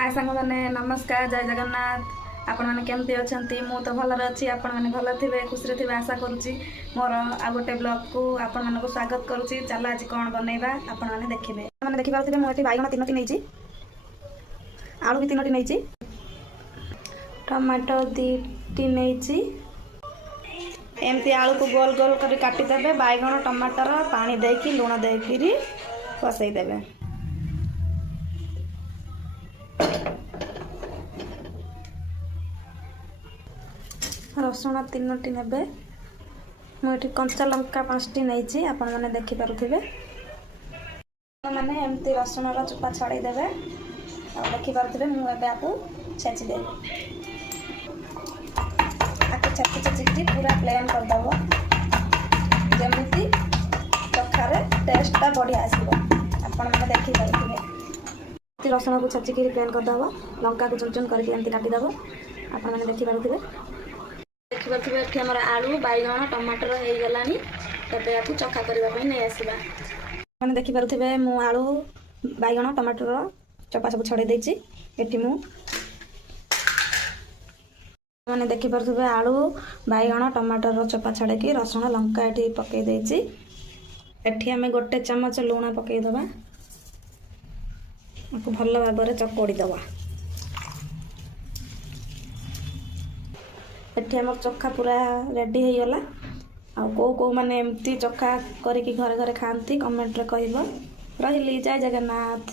हाय सांग मैंने नमस्कार जय जगन्नाथ। आपण मैंने केमती अच्छा मु तो भलर अच्छी आपण मैंने भल थे खुशी थे आशा करुच्ची मोर आ गोटे ब्लॉग को आपण मानक स्वागत करुच्ची। चल आज कौन बनइबा आपण मैंने देखिए मैंने देखिपे मुझे बैगण 3टी नहीं आलू भी 3टी नहीं टमाटो 2टी नहीं एमती आलू को गोल गोल कर काटिदेवे बैगण टमाटर पानी देकी लुण देकी कषईदेवे। रसुण 3टी ने मुझे कंचा लंका 5टी नहीं आपण मैंने देखिपे मैंने एमती रसुण चोपा छड़ेदेवे देखिपे मुझे आपको छेचिदेवी छेची छेचिकी पूरा प्लेन करदेव जमी चखार टेस्टा बढ़िया आसो आपण मैंने देखिपे रसुण को छेचिकी प्लेन करदेव लंका को चुन चुन करके काटिदेव आपण मैंने देखिपे देखिए आमर आलू बैगण टमाटर हो गला तबे या चखा करने नहीं आसवा मैंने देखिपे मु आलू बैगण टमाटर चोपा सब छड़े देती मैंने देखिपे आलू बैगण टमाटर चोपा छड़े रसुण लंका ये पकई देती आम गोटे चामच लुण पकईदबा भल भाव चकोड़ीदबा एठी हमर चोखा पूरा रेडी हो गला आ को माने एमती चोखा करिकी घरे घरे खाती कमेंट रे कहबो रहिली जय जगन्नाथ।